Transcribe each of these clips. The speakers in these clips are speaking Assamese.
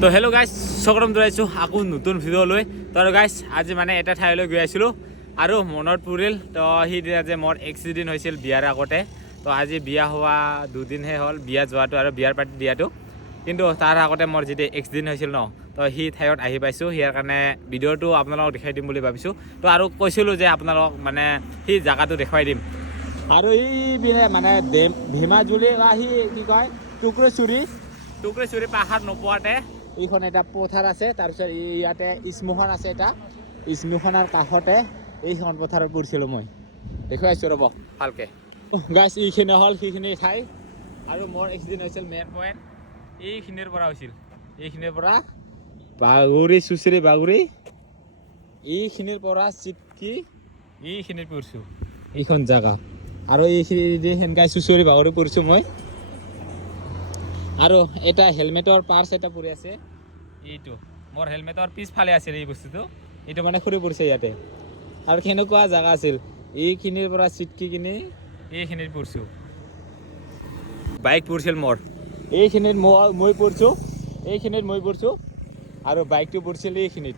তো হেল্ল' গাইজ স্বাগতম জনাইছোঁ আকৌ নতুন ভিডিঅ' লৈ তো আৰু গাইজ আজি মানে এটা ঠাইলৈ গৈ আছিলোঁ আৰু মনত পৰিল তো সিদিনা যে মোৰ এক্সিডেণ্ট হৈছিল বিয়াৰ আগতে তো আজি বিয়া হোৱা দুদিনহে হ'ল বিয়া যোৱাটো আৰু বিয়াৰ পাৰ্টি দিয়াটো কিন্তু তাৰ আগতে মোৰ যেতিয়া এক্সিডেণ্ট হৈছিল ন তো সেই ঠাইত আহি পাইছোঁ ইয়াৰ কাৰণে ভিডিঅ'টো আপোনালোকক দেখাই দিম বুলি ভাবিছোঁ তো আৰু কৈছিলোঁ যে আপোনালোকক মানে সেই জেগাটো দেখুৱাই দিম আৰু এইপিনে মানে ধেমাজুলি বা সি কি কয় টুকুৰেশ্বৰী পাহাৰ নোপোৱাতে এইখন এটা পথাৰ আছে তাৰপিছত ইয়াতে স্মশান আছে এটা স্মশানৰ কাষতে এইখন পথাৰত পৰিছিলোঁ মই দেখুৱাইছোঁ ৰ'ব ভালকৈ গাছ এইখিনি হ'ল সেইখিনি ঠাই আৰু মোৰ এক্সিডেণ্ট হৈছিল মেইন পইণ্ট এইখিনিৰ পৰা হৈছিল এইখিনিৰ পৰা চুচৰি বাগৰি এইখিনিৰ পৰা চিটকি এইখিনিত পৰিছোঁ এইখন জেগা আৰু এইখিনি সেনেকৈ চুচৰি বাগৰি পৰিছোঁ মই আৰু এটা হেলমেটৰ পাৰ্চ এটা পৰি আছে এইটো মোৰ হেলমেটৰ পিছফালে আছিল এই বস্তুটো এইটো মানে সৰি পৰিছে ইয়াতে আৰু কেনেকুৱা জেগা আছিল এইখিনিৰ পৰা চিটকি কিনি এইখিনিত পৰিছোঁ বাইক পৰিছিল মোৰ এইখিনিত মই পৰিছোঁ আৰু বাইকটো পৰিছিল এইখিনিত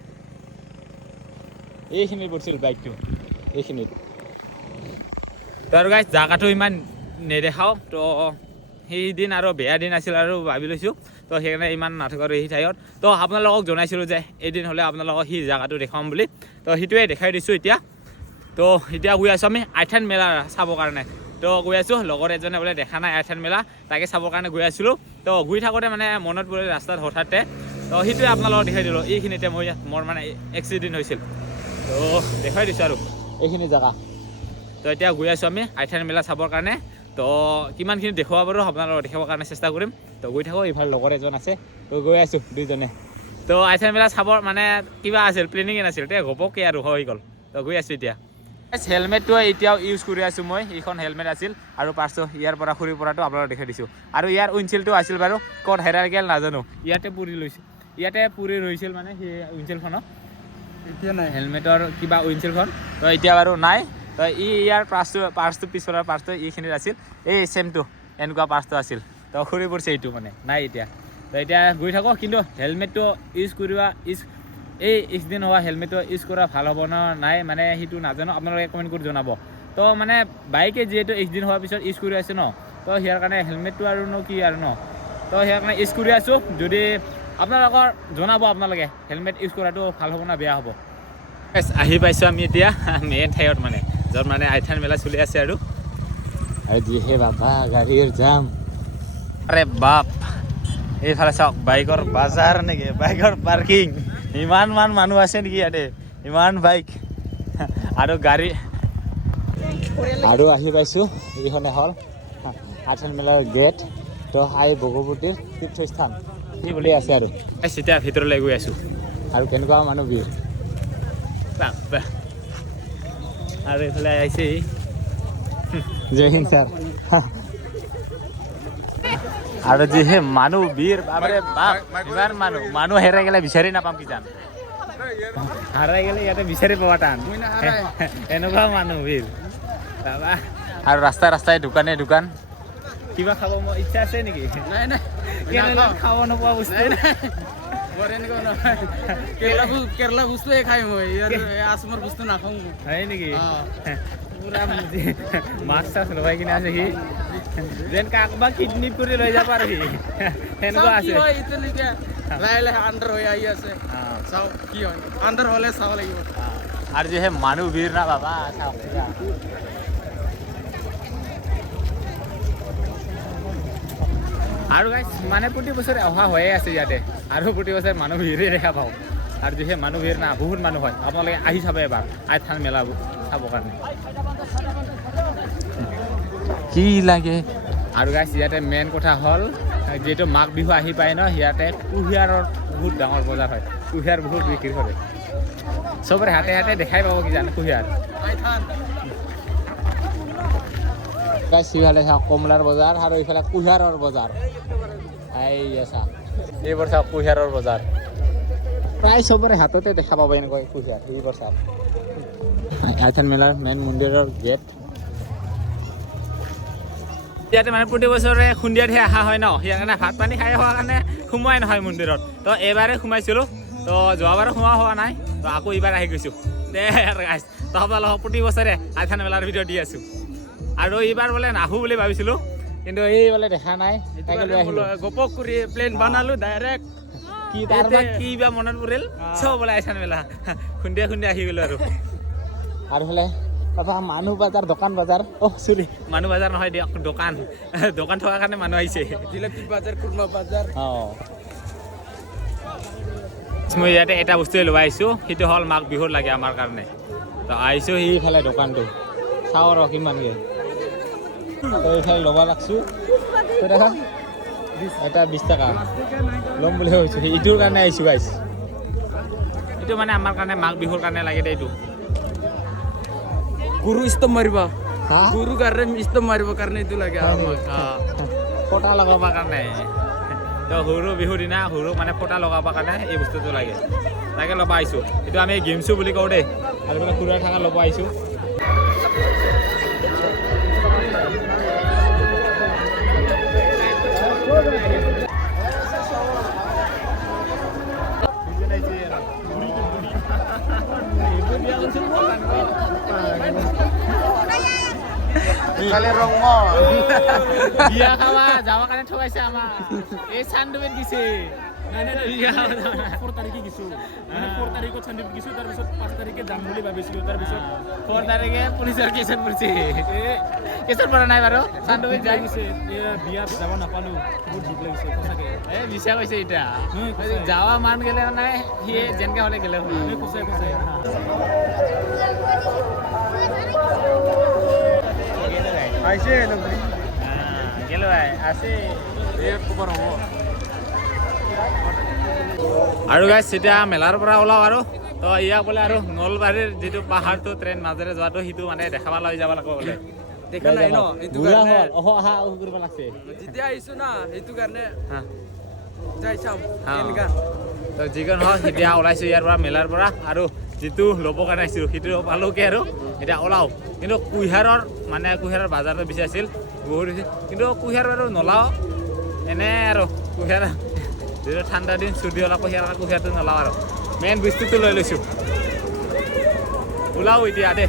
পৰিছিল বাইকটো এইখিনিত তো আৰু গাইজ জেগাটো ইমান নেদেখাওঁ তো সেইদিন আৰু বেয়া দিন আছিল আৰু ভাবি লৈছোঁ তো সেইকাৰণে ইমান নাথাকোঁ আৰু সেই ঠাইত তো আপোনালোকক জনাইছিলোঁ যে এদিন হ'লে আপোনালোকক সেই জেগাটো দেখাম বুলি তো সেইটোৱে দেখাই দিছোঁ এতিয়া তো এতিয়া গৈ আছোঁ আমি আইথান মেলা চাবৰ কাৰণে তো গৈ আছোঁ লগৰ এজনে বোলে দেখা নাই আইথান মেলা তাকে চাবৰ কাৰণে গৈ আছিলোঁ তো গৈ থাকোঁতে মানে মনত পৰিল ৰাস্তাত হঠাতে তো সেইটোৱে আপোনালোকক দেখাই দিলোঁ এইখিনিতে মোৰ মানে এক্সিডেণ্ট হৈছিল তো দেখাই দিছোঁ আৰু এইখিনি জেগা তো এতিয়া গৈ আছোঁ আমি আইথান মেলা চাবৰ কাৰণে তো কিমানখিনি দেখুৱাব পাৰোঁ আপোনালোকক দেখাবৰ কাৰণে চেষ্টা কৰিম তো গৈ থাকোঁ ইফালে লগৰ এজন আছে তো গৈ আছোঁ দুইজনে তো আইথান মেলা চাবৰ মানে কিবা আছিল প্লেনিঙে নাছিল এতিয়া ঘপককৈ আৰু হৈ গ'ল তো গৈ আছোঁ এতিয়া হেলমেটটো এতিয়াও ইউজ কৰি আছোঁ মই এইখন হেলমেট আছিল আৰু পাৰ্চটো ইয়াৰ পৰা সৰি পৰাটো আপোনালোকক দেখাই দিছোঁ আৰু ইয়াৰ উইনচিলটো আছিল বাৰু ক'ত হেৰাই গ'ল নাজানো ইয়াতে পুৰি ৰৈছিল মানে সেই উইনচিলখনত এতিয়া নাই হেলমেটৰ কিবা উইনচিলখন তো এতিয়া বাৰু নাই তো ইয়াৰ পাৰ্চটো পিছফালৰ পাৰ্চটো এইখিনিত আছিল এই চেমটো এনেকুৱা পাৰ্চটো আছিল তো সৰি পৰিছে এইটো মানে নাই এতিয়া তো এতিয়া গৈ থাকোঁ কিন্তু হেলমেটটো এই এক্সিডেণ্ট হোৱা হেলমেটটো ইউজ কৰা ভাল হ'ব ন নাই মানে সেইটো নাজানো আপোনালোকে কমেণ্ট কৰি জনাব তো মানে বাইকে যিহেতু এক্সিডেণ্ট হোৱাৰ পিছত ইউজ কৰি আছে ন তো ইয়াৰ কাৰণে হেলমেটটো আৰু কি আৰু ন তো ইয়াৰ কাৰণে ইউজ কৰি আছোঁ যদি আপোনালোকৰ জনাব আপোনালোকে হেলমেট ইউজ কৰাটো ভাল হ'ব না বেয়া হ'ব আহি পাইছোঁ আমি এতিয়া মেইন ঠাইত মানে য'ত মানে আইথান মেলা চলি আছে আৰু যিহে বাবা গাড়ীৰ জাম আৰে বাপ এইফালে চাওক বাইকৰ বাজাৰ নেকি বাইকৰ পাৰ্কিং ইমান মানুহ আছে নেকি ইয়াতে ইমান বাইক আৰু গাড়ী আৰু আহি পাইছোঁ এইখনে হ'ল আইথান মেলাৰ গেট তো আই ভগৱতীৰ তীৰ্থস্থান কি বুলি আছে আৰু এতিয়া ভিতৰলৈ গৈ আছোঁ আৰু কেনেকুৱা মানুহ ভিৰ আৰু এইফালে আহিছে জয় হিন্দ ছাৰ আৰু যিহে মানুহ ভিৰ বাপৰে বাপ ইমান মানুহ হেৰাই গ'লে বিচাৰি নাপাম কিজান হেৰাই গ'লে ইয়াতে বিচাৰি পোৱা টান এনেকুৱা মানুহ ভিৰ বাবা আৰু ৰাস্তাই দোকান কিবা খাব মোৰ ইচ্ছা আছে নেকি নাই খাব নোপোৱা বস্তু কেৰেলা বস্তুৱে খাই মই আসামৰ বস্তু নাখাওঁ হয় নেকি পুৰা মাছ চাছ লগাই কিনে আছে সি যেন কাকবা কিডনিপ কৰি লৈ যাব আৰু সি সেনেকুৱা আছে লাহে আণ্ডাৰ হৈ আহি আছে চাওক কি হয় আণ্ডাৰ হ'লে চাব লাগিব আৰু যিহে মানুহ ভিৰ না বাবা চাওক আৰু গাইজ মানে প্ৰতি বছৰে অহা হৈয়ে আছে ইয়াতে আৰু প্ৰতি বছৰে মানুহ ভিৰে দেখা পাওঁ আৰু যিহে মানুহ ভিৰ না বহুত মানুহ হয় আপোনালোকে আহি চাব এবাৰ আইথান মেলা চাবৰ কাৰণে কি লাগে আৰু গাইজ ইয়াতে মেইন কথা হ'ল যিহেতু মাঘ বিহু আহি পায় ন ইয়াতে কুঁহিয়াৰৰ বহুত ডাঙৰ বজাৰ হয় কুঁহিয়াৰ বহুত বিক্ৰী কৰে চবৰে হাতে দেখাই পাব কি জানে কুঁহিয়াৰ সিফালে চাওক কমলাৰ বজাৰ আৰু এইফালে কুঁহিয়াৰৰ বজাৰ এইবোৰ চাওক কুঁহিয়াৰৰ বজাৰ প্ৰায় চবৰে হাততে দেখা পাব এনেকৈ কুঁহিয়াৰ এইবোৰ চাওক আইথান মেলাৰ মেইন মন্দিৰৰ গেট ইয়াতে মানে প্ৰতি বছৰে খুন্দিয়াতহে অহা হয় ন সেইকাৰণে ভাত পানী খাই হোৱাৰ কাৰণে সোমোৱাই নহয় মন্দিৰত তো এইবাৰে সোমাইছিলোঁ তো যোৱাবাৰো সোমোৱা হোৱা নাই তো আকৌ এইবাৰ আহি গৈছোঁ দে গাইছ তো আপোনালোকক প্ৰতি বছৰে আইথান মেলাৰ ভিডিঅ' দি আছোঁ আৰু এইবাৰ বোলে নাহোঁ বুলি ভাবিছিলোঁ কিন্তু এই বোলে দেখা নাই গপক কৰি প্লেন বনালোঁ ডাইৰেক্ট কি তাৰপৰা কি বা মনত পৰিল চব বোলে আইথান মেলা খুন্দিয়া খুন্দিয়া আহি গ'লোঁ আৰু হ'লে তাৰপৰা মানুহ বজাৰ দোকান বজাৰ চৰি মানুহ বজাৰ নহয় দিয়ক দোকান দোকান থকাৰ কাৰণে মানুহ আহিছে জিলাপি বজাৰ কুৰ্মা বজাৰ মই ইয়াতে এটা বস্তুৱে ল'ব আহিছোঁ সেইটো হ'ল মাঘ বিহুৰ লাগে আমাৰ কাৰণে তো আহিছোঁ সেইফালে দোকানটো চাওঁ আৰু কিমানকৈ তো এইফালে ল'ব লাগছোঁ দেখা এটা 20 টকা ল'ম বুলি ভাবিছোঁ এইটোৰ কাৰণে আহিছোঁ গাইছ এইটো মানে আমাৰ কাৰণে মাঘ বিহুৰ কাৰণে লাগে দে এইটো গুৰু স্তম্ভ মাৰিব গুৰু কাৰণে স্তম্ভ মাৰিবৰ কাৰণে এইটো লাগে ফটা লগাবৰ কাৰণে তো সৰু বিহুৰ দিনা সৰু মানে ফটা লগাবৰ কাৰণে এই বস্তুটো লাগে তাকে ল'ব আহিছোঁ এইটো আমি গেমছো বুলি কওঁ দেই আৰু মানে খুৰা থকা ল'ব আহিছোঁ বিয়া খাবা যাবৰ কাৰণে ঠগাইছে আমাৰ এই চান্দুবেত গিছে 4 তাৰিখে গিছোঁ 4 তাৰিখত চান্দিত গিছোঁ তাৰপিছত 5 তাৰিখে যাম বুলি ভাবিছিলোঁ তাৰপিছত 4 তাৰিখে পুলিচৰ কেছত পৰিছে কেছত পৰা নাই বাৰু চান্দুবেত যাই গৈছে বিয়াত যাব নাপালোঁ বহুত দুখ লাগিছে সঁচাকৈ এই মিছা কৈছে এতিয়া যাৱা মান গেলে মানে সি যেনেকৈ হ'লে গেলে সঁচাই সঁচাই আহিছে গেলো ভাই আছে খবৰ হ'ব আৰু গাইছ এতিয়া মেলাৰ পৰা ওলাওঁ আৰু তো ইয়াক বোলে আৰু নলবাৰীৰ যিটো পাহাৰটো ট্ৰেইন মাজেৰে যোৱাটো সেইটো মানে দেখাব লৈ যাব লাগিব বোলে দেখা নাই ন এইটো কাৰণে কৰিব লাগছে যেতিয়া আহিছোঁ না সেইটো কাৰণে যাই চাম তো যিকোনো হওক এতিয়া ওলাইছোঁ ইয়াৰ পৰা মেলাৰ পৰা আৰু যিটো ল'ব কাৰণে আহিছিলোঁ সেইটো পালোঁকে আৰু এতিয়া ওলাওঁ কিন্তু কুঁহিয়াৰৰ মানে কুঁহিয়াৰৰ বাজাৰটো বেছি আছিল বহুত কিন্তু কুঁহিয়াৰ বাৰু নলাওঁ এনে আৰু কুঁহিয়াৰ যিটো ঠাণ্ডা দিন চুৰ্দি ওলাব কুঁহিয়াৰটো নলাওঁ আৰু মেইন বস্তুটো লৈ লৈছোঁ ওলাওঁ এতিয়া দে